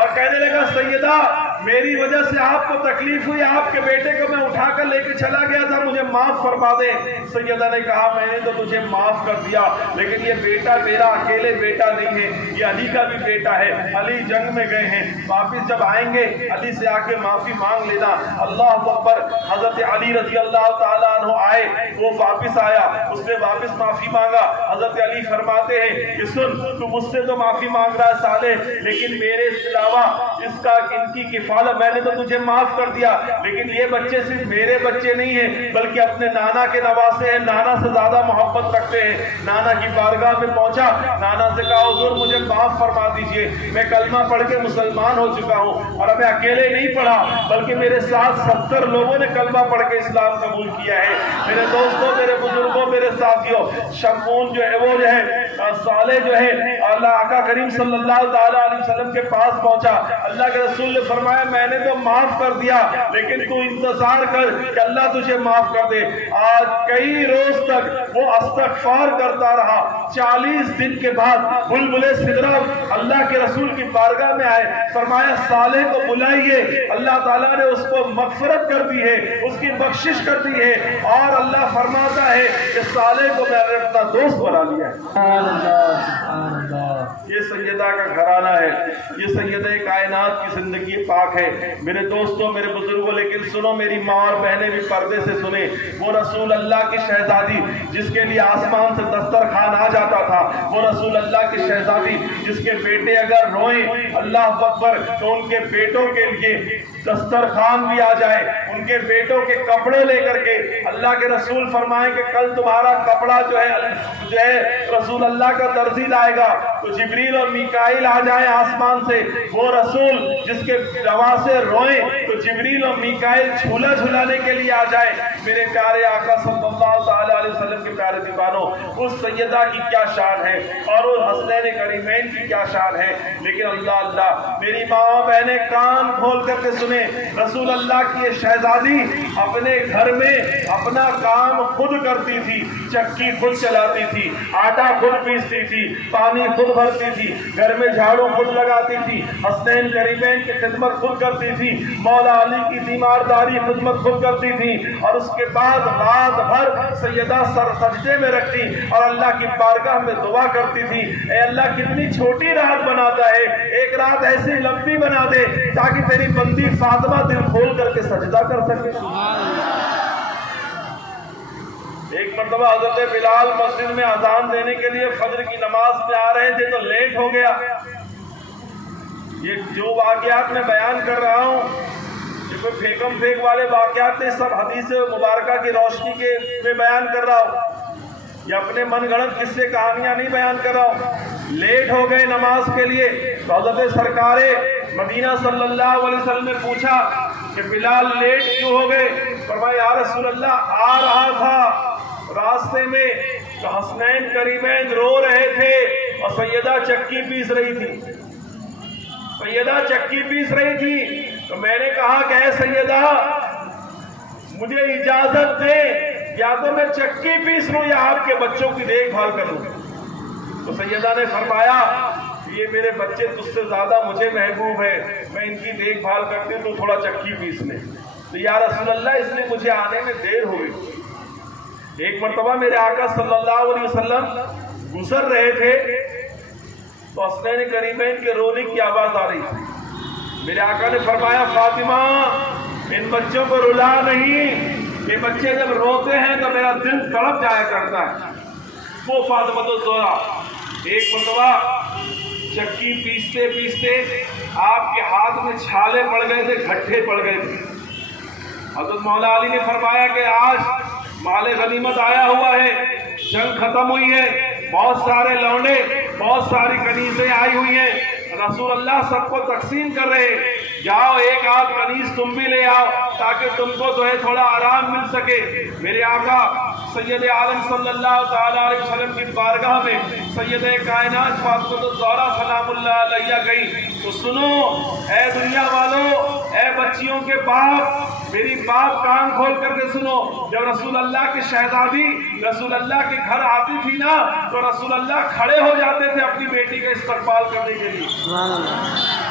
اور کہنے لگا سیدہ میری وجہ سے آپ کو تکلیف ہوئی، آپ کے بیٹے کو میں اٹھا کر لے کے چلا گیا تھا، مجھے معاف فرما دے۔ سیدہ نے کہا میں نے تو تجھے معاف کر دیا، لیکن یہ بیٹا میرا اکیلے بیٹا نہیں ہے، یہ علی کا بھی بیٹا ہے، علی جنگ میں گئے ہیں، واپس جب آئیں گے علی سے آ کے معافی مانگ لینا۔ اللہ اکبر۔ حضرت علی رضی اللہ تعالیٰ عنہ آئے، وہ واپس آیا، اس نے واپس معافی مانگا۔ حضرت علی فرماتے ہیں کہ سن تو مجھ سے تو معافی مانگ رہا ہے صالح، لیکن میرے علاوہ اس کا ان کی کفالت میں نے تو تجھے معاف کر دیا، لیکن یہ بچے صرف میرے بچے نہیں ہیں بلکہ اپنے نانا کے نواسے ہیں، نانا سے زیادہ محبت رکھتے ہیں۔ نانا کی بارگاہ میں پہنچا، نانا سے کہا حضور مجھے معاف فرما دیجئے، میں کلمہ پڑھ کے مسلمان ہو چکا ہوں، اور میں اکیلے نہیں پڑھا بلکہ میرے ساتھ 70 لوگوں نے کلمہ پڑھ کے اسلام قبول کیا ہے۔ میرے دوستوں، میرے بزرگوں، میرے ساتھیوں، شمعون جو ہے وہ جو ہے صالح جو ہے اللہ آقا کریم صلی اللہ تعالیٰ علیہ وسلم کے پاس پہنچا۔ اللہ کے رسول نے فرمایا میں نے تو معاف کر دیا، لیکن تو انتظار کر کہ اللہ تجھے معاف کر دے۔ آج کئی روز تک وہ استغفار کرتا رہا۔ 40 دن کے بعد بلبل سدرہ اللہ کے رسول کی بارگاہ میں آئے، فرمایا صالح کو بلائیے، اللہ تعالیٰ نے اس کو مغفرت کر دی ہے، اس کی بخشش کر دی ہے، اور اللہ فرماتا ہے کہ صالح کو میں نے اپنا دوست بنا لیا ہے۔ یہ سیدہ کا گھرانہ ہے، یہ سیدہ کائنات کی زندگی پاک ہے۔ میرے دوستوں، میرے بزرگوں، لیکن سنو میری ماں اور بہنیں بھی پردے سے سنیں، وہ رسول اللہ کی شہزادی جس کے لیے آسمان سے دسترخوان آ جاتا تھا، وہ رسول اللہ کی شہزادی جس کے بیٹے اگر روئیں اللہ اکبر تو ان کے بیٹوں کے لیے دسترخوان بھی آ جائے، ان کے بیٹوں کے کپڑے لے کر کے اللہ کے رسول فرمائیں کہ کل تمہارا کپڑا جو ہے رسول اللہ کا درزی لائے گا، تو جبریل اور میکائیل آ جائیں آسمان سے، وہ رسول جس کے روا سے روئیں تو جبریل اور میکائیل جھولا جھولانے کے لیے آ جائیں۔ میرے پیارے آقا صلی اللہ تعالیٰ علیہ وسلم کے پیارے دیوانوں، اس سیدہ کی کیا شان ہے اور اس حسنین کریمین کی کیا شان ہے، لیکن اللہ میری ماں بہنیں کان کھول کر کے سنیں، رسول اللہ کی یہ شہزادی اپنے گھر میں اپنا کام خود کرتی تھی، چکی خود چلاتی تھی، آٹا خود پیستی تھی، پانی خود بھرتی تھی، گھر میں جھاڑو خود لگاتی تھی، حسنین کریمین کی خدمت خود کرتی تھی، مولا علی کی تیمارداری خدمت خود کرتی تھی، اور اس کے بعد رات بھر سیدہ سر سجدے میں رکھتی اور اللہ کی بارگاہ میں دعا کرتی تھی، اے اللہ کتنی چھوٹی رات بناتا ہے، ایک رات ایسی لمبی بنا دے تاکہ تیری بندی فاطمہ دل کھول کر کے سجدہ کر سکے۔ ایک مرتبہ حضرت بلال مسجد میں اذان دینے کے لیے فجر کی نماز میں آ رہے تھے تو لیٹ ہو گیا۔ یہ جو واقعات میں بیان کر رہا ہوں یہ کوئی پھیکم پھیک والے واقعات نہیں، سب حدیث مبارکہ کی روشنی کے میں بیان کر رہا ہوں، یہ اپنے من گھڑت قصے کہانیاں نہیں بیان کر رہا ہوں۔ لیٹ ہو گئے نماز کے لیے تو حضرت سرکار مدینہ صلی اللہ علیہ وسلم نے پوچھا کہ بلال لیٹ کیوں ہو گئے؟ فرمایا یا رسول اللہ آ رہا تھا راستے میں تو حسنین کریمین رو رہے تھے اور سیدہ چکی پیس رہی تھی، سیدہ چکی پیس رہی تھی، تو میں نے کہا کہ اے سیدہ مجھے اجازت دے یا تو میں چکی پیس لوں یا آپ کے بچوں کی دیکھ بھال کروں۔ تو سیدہ نے فرمایا یہ میرے بچے تجھ سے زیادہ مجھے محبوب ہے، میں ان کی دیکھ بھال کرتی ہوں تو تھوڑا چکی پیس لیں۔ تو یا رسول اللہ اس لیے مجھے آنے میں دیر ہو گئی۔ ایک مرتبہ میرے آقا صلی اللہ علیہ وسلم گزر رہے تھے تو حسنین کریمین کے رونے کی آواز آ رہی تھی۔ میرے آقا نے فرمایا فاطمہ ان بچوں کو رلا نہیں، یہ بچے جب روتے ہیں تو میرا دل تڑپ جایا کرتا ہے۔ وہ فاطمہ الزہرا ایک مرتبہ چکی پیستے پیستے آپ کے ہاتھ میں چھالے پڑ گئے تھے، گھٹے پڑ گئے تھے۔ حضرت مولا علی نے فرمایا کہ آج مال غنیمت آیا ہوا ہے، جنگ ختم ہوئی ہے، بہت سارے لونڈے بہت ساری کنیزیں آئی ہوئی ہیں، رسول اللہ سب کو تقسیم کر رہے، جاؤ ایک آدھ کنیز تم بھی لے آؤ تاکہ تم کو جو ہے تھوڑا آرام مل سکے۔ میرے آقا سید عالم صلی اللہ تعالیٰ علیہ وسلم کی بارگاہ میں سید کائنات فاطمہ الزہرا سلام اللہ علیہ گئی تو سنو اے دنیا والوں، اے بچیوں کے باپ، میری بات کان کھول کر کے سنو، جب رسول اللہ کی شہزادی رسول اللہ کے گھر آتی تھی نا تو رسول اللہ کھڑے ہو جاتے تھے اپنی بیٹی کا استقبال کرنے کے لیے۔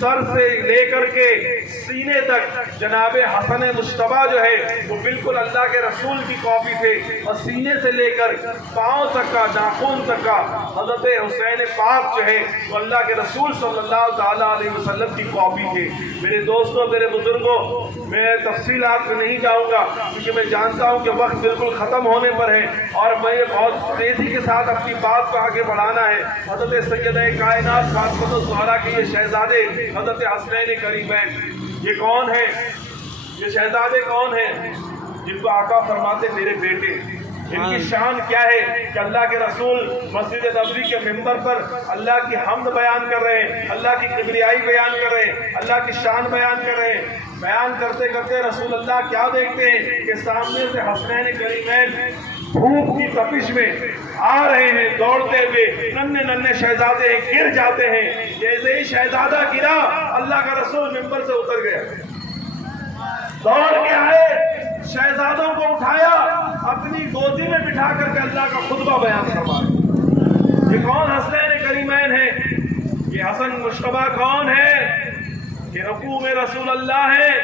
سر سے لے کر کے سینے تک جناب حسن مشتبہ جو ہے وہ بالکل اللہ کے رسول کی کاپی تھے، اور سینے سے لے کر پاؤں تک کا، ناخن تک کا حضرت حسین پاک جو ہے وہ اللہ کے رسول صلی اللہ تعالیٰ علیہ وسلم کی کاپی تھے۔ میرے دوستوں، میرے بزرگوں، میں تفصیلات میں نہیں جاؤں گا کیونکہ میں جانتا ہوں کہ وقت بالکل ختم ہونے پر ہے اور میں بہت تیزی کے ساتھ اپنی بات کو آگے بڑھانا ہے۔ حضرت سیدہ کائنات فاطمہ الزہرا کے یہ شہزادے حضرت حسنین کریمین، یہ کون ہیں؟ یہ شہزادے کون ہیں جن کو آقا فرماتے میرے بیٹے؟ ان کی شان کیا ہے کہ اللہ کے رسول مسجد نبوی کے ممبر پر اللہ کی حمد بیان کر رہے ہیں، اللہ کی کبریائی بیان کر رہے ہیں، اللہ کی شان بیان کر رہے ہیں۔ بیان کرتے کرتے رسول اللہ کیا دیکھتے ہیں کہ سامنے سے حسنین کریمین دھوپ کی تپش میں آ رہے ہیں، دوڑتے ہوئے ننھے ننھے شہزادے گر جاتے ہیں۔ جیسے ہی شہزادہ گرا اللہ کا رسول ممبر سے اتر گیا، دوڑ کے آئے، شہزادوں کو اٹھایا، اپنی گودی میں بٹھا کر کے اللہ کا خطبہ بیان فرمایا۔ یہ کون حسنین کریمین ہیں؟ یہ حسن مشتبہ کون ہے؟ یہ رکوع میں رسول اللہ ہیں،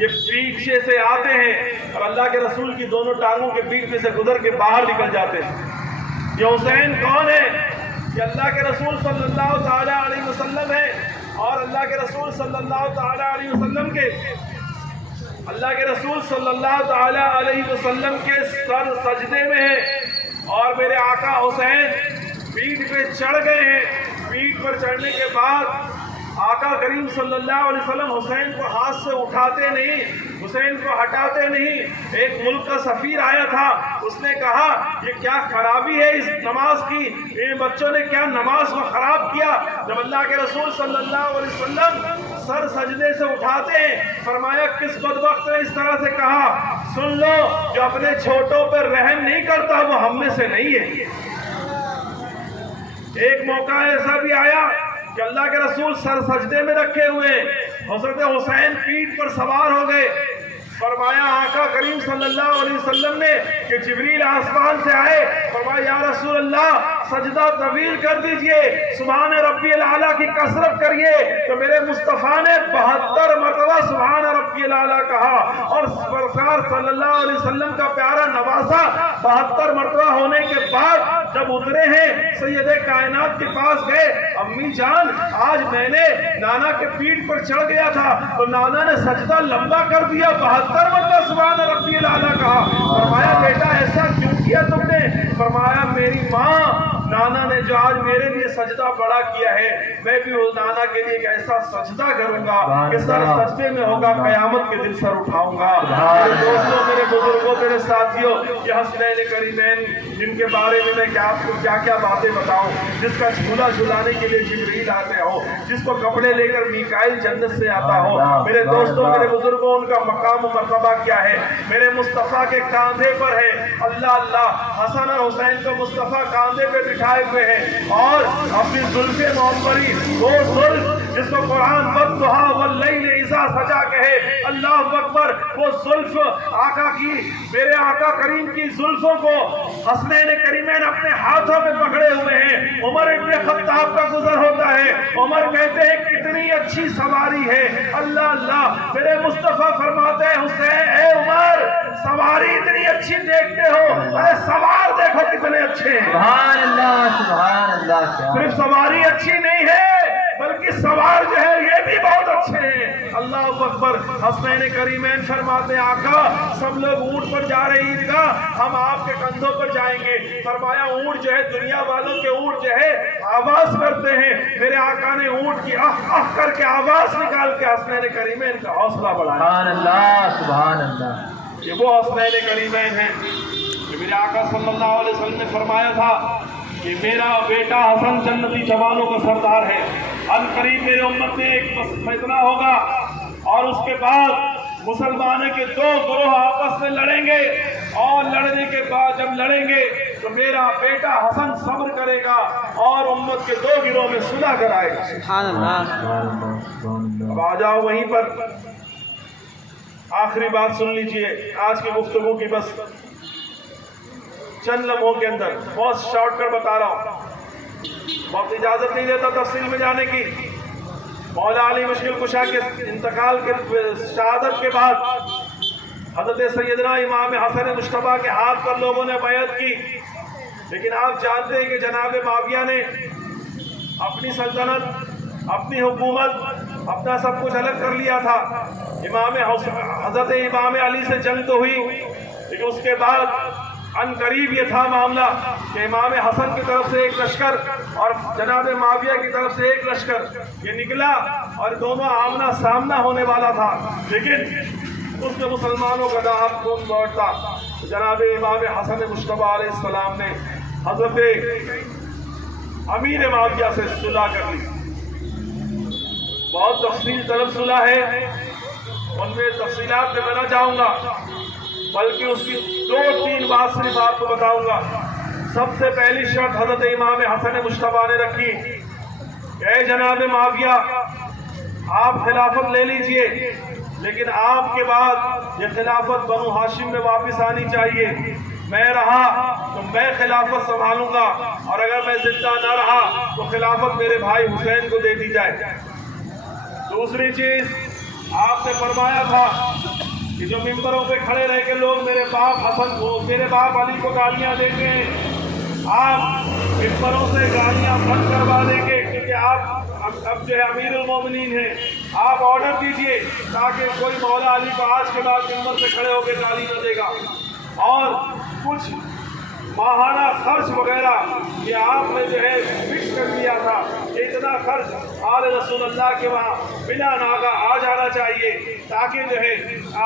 یہ پیچھے سے آتے ہیں اور اللہ کے رسول کی دونوں ٹانگوں کے بیچ میں سے گزر کے باہر نکل جاتے ہیں۔ یہ حسین کون ہے؟ یہ اللہ کے رسول صلی اللہ تعالیٰ علیہ وسلم ہے، اور اللہ کے رسول صلی اللہ تعالیٰ علیہ وسلم کے سر سجدے میں ہے، اور میرے آقا حسین پیٹھ پہ چڑھ گئے ہیں۔ پیٹھ پر چڑھنے کے بعد آقا کریم صلی اللہ علیہ وسلم حسین کو ہاتھ سے اٹھاتے نہیں، حسین کو ہٹاتے نہیں۔ ایک ملک کا سفیر آیا تھا، اس نے کہا یہ کیا خرابی ہے اس نماز کی، ان بچوں نے کیا نماز کو خراب کیا؟ جب اللہ کے رسول صلی اللہ علیہ وسلم سر سجدے سے اٹھاتے ہیں، فرمایا کس بدبخت نے اس طرح سے کہا؟ سن لو، جو اپنے چھوٹوں پر رحم نہیں کرتا وہ ہم میں سے نہیں ہے۔ ایک موقع ایسا بھی آیا کہ اللہ کے رسول سر سجدے میں رکھے ہوئے، حضرت حسین پیٹھ پر سوار ہو گئے۔ فرمایا آقا کریم صلی اللہ علیہ وسلم نے کہ جبریل آسمان سے آئے، فرمایا یا رسول اللہ سجدہ طویل کر دیجئے، سبحان ربی الاعلیٰ کی کثرت کریے۔ تو میرے مصطفیٰ نے 72 مرتبہ سبحان ربی الاعلیٰ کہا، اور سرکار صلی اللہ علیہ وسلم کا پیارا نواسا 72 مرتبہ ہونے کے بعد جب اترے ہیں سید کائنات کے پاس گئے، امی جان آج میں نے نانا کے پیٹھ پر چڑھ گیا تھا تو نانا نے سجدہ لمبا کر دیا، 72 مرتبہ سبحان ربی الاعلیٰ کہا۔ فرمایا بیٹا ایسا کیوں کیا تم نے؟ فرمایا میری ماں نانا نے جو آج میرے لیے سجدہ بڑا کیا ہے، میں بھی اس نانا کے لیے ایک ایسا سجدہ کروں گا کہ سر سجدے میں ہوگا، قیامت کے دن سر اٹھاؤں گا۔ میرے دوستوں، میرے بزرگوں، میرے ساتھیوں، یہ حسنین کریمین جن کے بارے میں میں آپ کو کیا کیا باتیں بتاؤں، جس کا جھولا جھلانے کے لیے جبریل آتے ہو، جس کو کپڑے لے کر میکائیل جنت سے آتا ہو، میرے دوستوں، میرے بزرگوں، ان کا مقام و مرتبہ کیا ہے؟ میرے مصطفیٰ کے کاندھے پر ہے اللہ اللہ، حسن اور حسین کو مصطفیٰ کاندھے پہ بٹھائے ہوئے ہیں، اور اپنی زلف معمری، وہ زلف جس کو قرآن والضحیٰ واللیل اذا سجا کہے، اللہ اکبر، وہ زلف آقا کی، میرے آقا کریم کی زلفوں کو حسنین کریمین اپنے ہاتھوں میں پکڑے ہوئے ہیں۔ عمر ابن خطاب کا گزر ہوتا ہے، عمر کہتے ہیں کتنی اچھی سواری ہے، اللہ اللہ، میرے مصطفیٰ فرماتے ہیں حسین اے عمر سواری اتنی اچھی دیکھتے ہو، ارے سوار دیکھو کتنے اچھے ہیں۔ سبحان اللہ، سبحان اللہ۔ صرف سواری اچھی نہیں ہے بلکہ سوار جو ہے یہ بھی بہت اچھے ہیں، اللہ اکبر۔ حسنین کریمین فرماتے ہیں آقا سب لوگ اونٹ پر جا رہے ہیں عیدگاہ، ہم آپ کے کندھوں پر جائیں گے۔ فرمایا اونٹ جو ہے دنیا والوں کے اونٹ جو ہے آواز کرتے ہیں، میرے آقا نے اونٹ کی اہ اہ کر کے آواز نکال کے حسنین کریمین کا حوصلہ بڑھایا۔ سبحان اللہ، سبحان اللہ۔ یہ وہ حسنین کریمین ہیں کہ میرے آقا صلی اللہ علیہ وسلم نے فرمایا تھا کہ میرا بیٹا حسن جنتی جوانوں کا سردار ہے، ان قریب میرے امت میں ایک فتنہ ہوگا اور اس کے بعد مسلمانوں کے دو گروہ آپس میں لڑیں گے، اور لڑنے کے بعد جب لڑیں گے تو میرا بیٹا حسن صبر کرے گا اور امت کے دو گروہ میں صلح کرائے گا۔ سبحان اللہ۔ اب آ جاؤ وہیں پر، آخری بات سن لیجئے آج کی گفتگو کی، بس چند لمحوں کے اندر بہت شارٹ کر بتا رہا ہوں، وقت اجازت نہیں دیتا تفصیل میں جانے کی۔ مولا علی مشکل کشا کے انتقال کے شہادت کے بعد حضرت سیدنا امام حسن مجتبیٰ کے ہاتھ پر لوگوں نے بیعت کی، لیکن آپ جانتے ہیں کہ جناب معاویہ نے اپنی سلطنت، اپنی حکومت، اپنا سب کچھ الگ کر لیا تھا۔ حضرت امام علی سے جنگ تو ہوئی، لیکن اس کے بعد ان قریب یہ تھا معاملہ کہ امام حسن کی طرف سے ایک لشکر اور جناب معاویہ کی طرف سے ایک لشکر یہ نکلا اور دونوں آمنا سامنا ہونے والا تھا، لیکن اس میں مسلمانوں کا داغ خون دوڑتا۔ جناب امام حسن مجتبیٰ علیہ السلام نے حضرت امیر معاویہ سے صلح کر لی۔ بہت تفصیل طلب صلح ہے، ان میں تفصیلات میں نہ جاؤں گا، بلکہ اس کی 2-3 بات صرف آپ کو بتاؤں گا۔ سب سے پہلی شرط حضرت امام حسن مجتبیٰ نے رکھی کہ اے جناب معاویہ، آپ خلافت لے لیجئے، لیکن آپ کے بعد یہ خلافت بنو ہاشم میں واپس آنی چاہیے۔ میں رہا تو میں خلافت سنبھالوں گا، اور اگر میں زندہ نہ رہا تو خلافت میرے بھائی حسین کو دے دی جائے۔ دوسری چیز آپ نے فرمایا تھا کہ جو ممبروں پہ کھڑے رہ کے لوگ میرے باپ حسن کو، میرے باپ علی کو گالیاں دیتے ہیں، آپ ممبروں سے گالیاں بند کروا دیں گے، کیونکہ آپ اب جو ہے امیر المومنین ہیں۔ آپ آرڈر دیجئے تاکہ کوئی مولا علی کو آج کے بعد ممبر سے کھڑے ہو کے گالی نہ دے گا، اور کچھ ماہانہ خرچ وغیرہ یہ آپ نے جو ہے فکس کر دیا تھا کہ اتنا خرچ آل رسول اللہ کے وہاں بلا ناغہ آ جانا چاہیے، تاکہ جو ہے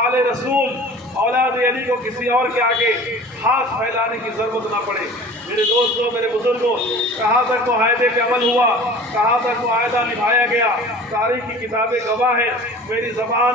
آل رسول اولاد علی کو کسی اور کے آگے ہاتھ پھیلانے کی ضرورت نہ پڑے۔ میرے دوستوں، میرے بزرگوں، کہاں تک معاہدے پہ عمل ہوا، کہاں تک معاہدہ نبھایا گیا، تاریخ کی کتابیں گواہ ہیں۔ میری زبان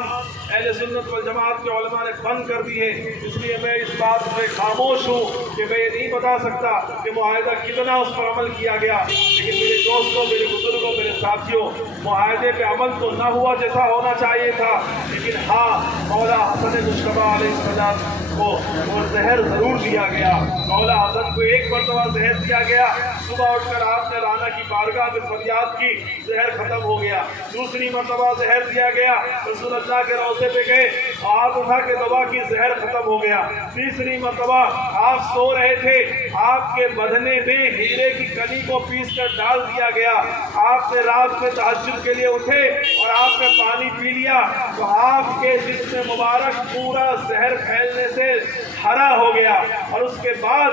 اہل سنت والجماعت کے علماء نے بند کر دی ہے، اس لیے میں اس بات پہ خاموش ہوں کہ میں یہ نہیں بتا سکتا کہ معاہدہ کتنا اس پر عمل کیا گیا، لیکن میرے دوستوں، میرے بزرگوں، میرے ساتھیوں، معاہدے پہ عمل تو نہ ہوا جیسا ہونا چاہیے تھا، لیکن ہاں مولا حسن مجتبیٰ علیہ السلام کو وہ زہر ضرور دیا گیا۔ مولا حسن کو ایک مرتبہ زہر دیا گیا، صبح اٹھ کر آپ نے رانا کی بارگاہ میں فریاد کی، زہر ختم ہو گیا۔ دوسری مرتبہ زہر دیا گیا، رسول اللہ کے روضے پہ گئے، ہاتھ اٹھا کے دعا کی، زہر ختم ہو گیا۔ تیسری مرتبہ آپ سو رہے تھے، آپ کے بدنے میں ہیرے کی کلی کو پیس کر ڈال دیا گیا، آپ نے رات میں تہجد کے لیے اٹھے اور آپ نے پانی پی لیا تو آپ کے جسم مبارک پورا زہر پھیلنے سے ہرا ہو گیا، اور اس کے بعد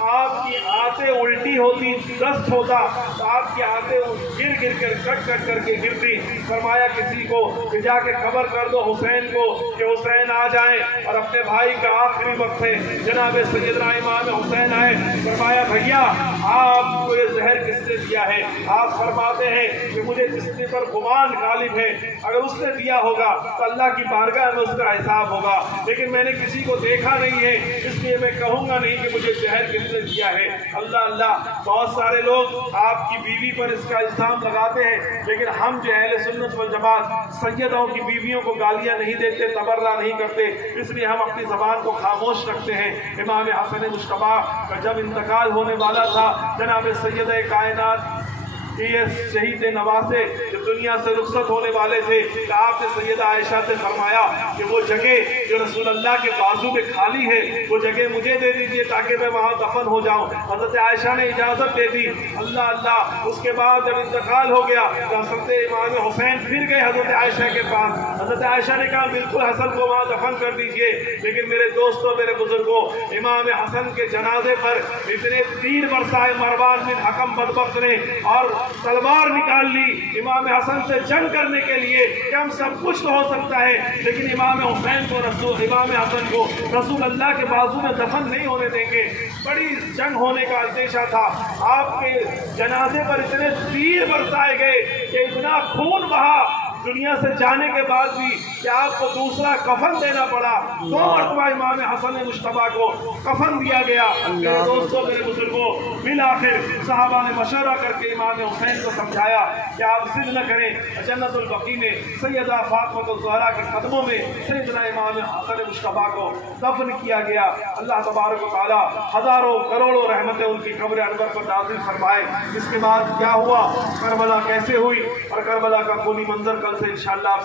آپ کی آنتیں الٹی ہوتی، دست ہوتا تو آپ کی آنتیں گر کر کٹ کر کے گرتی۔ فرمایا کسی کو کہ جا کے خبر کر دو حسین کو کہ حسین آ جائیں، اور اپنے بھائی کا آخری وقت ہے، جناب سیدنا امام حسین آئے۔ فرمایا بھیا آپ کو یہ زہر کس نے دیا ہے؟ آپ فرماتے ہیں کہ مجھے جس نے پر گمان غالب ہے، اگر اس نے دیا ہوگا تو اللہ کی بارگاہ میں اس کا حساب ہوگا، لیکن میں نے کسی کو دیکھا نہیں ہے، اس لیے میں کہوں گا نہیں کہ مجھے زہر کس نے دیا ہے۔ اللہ اللہ، بہت سارے لوگ آپ کی بیوی پر اس کا الزام لگاتے ہیں، لیکن ہم جو اہل سنت والجماعت سیدوں کی بیویوں کو گالیاں نہیں دیتے، تبرہ نہیں کرتے، اس لیے ہم اپنی زبان کو خاموش رکھتے ہیں۔ امام حسن مجتبیٰ کا جب انتقال ہونے والا تھا، جناب سید کائنات یہ شہید نواسے جو دنیا سے رخصت ہونے والے تھے، کہ آپ نے سیدہ عائشہ سے فرمایا کہ وہ جگہ جو رسول اللہ کے بازو میں خالی ہے وہ جگہ مجھے دے دیجیے تاکہ میں وہاں دفن ہو جاؤں۔ حضرت عائشہ نے اجازت دے دی۔ اللہ اللہ، اس کے بعد جب انتقال ہو گیا تو حضرت امام حسین پھر گئے حضرت عائشہ کے پاس۔ حضرت عائشہ نے کہا بالکل حسن کو وہاں دفن کر دیجیے، لیکن میرے دوستوں، میرے بزرگوں، امام حسن کے جنازے پر اتنے تیر برسائے مروان بن حکم بدبخت نے، اور تلوار نکال لی امام حسن سے جنگ کرنے کے لیے کہ ہم سب کچھ تو ہو سکتا ہے، لیکن امام حسین کو امام حسن کو رسول اللہ کے بازو میں دفن نہیں ہونے دیں گے۔ بڑی جنگ ہونے کا اندیشہ تھا۔ آپ کے جنازے پر اتنے تیر برسائے گئے کہ اتنا خون بہا دنیا سے جانے کے بعد بھی کہ آپ کو دوسرا کفن دینا پڑا۔ 2 مرتبہ امام حسن مجتبیٰ کو کفن دیا گیا۔ میرے دوستوں، میرے بزرگوں، بالآخر صحابہ نے مشورہ کر کے امام حسین کو سمجھایا کہ آپ ضد نہ کریں. جنت البقیع میں سیدہ فاطمہ الزہرا کے قدموں میں سیدنا امام حسن مجتبی کو دفن کیا گیا. اللہ تبارک و تعالی ہزاروں کروڑوں رحمتیں ان کی قبر انور پر نازل فرمائے. اس کے بعد کیا ہوا، کربلا کیسے ہوئی، اور کربلا کا خونی منظر کل سے انشاءاللہ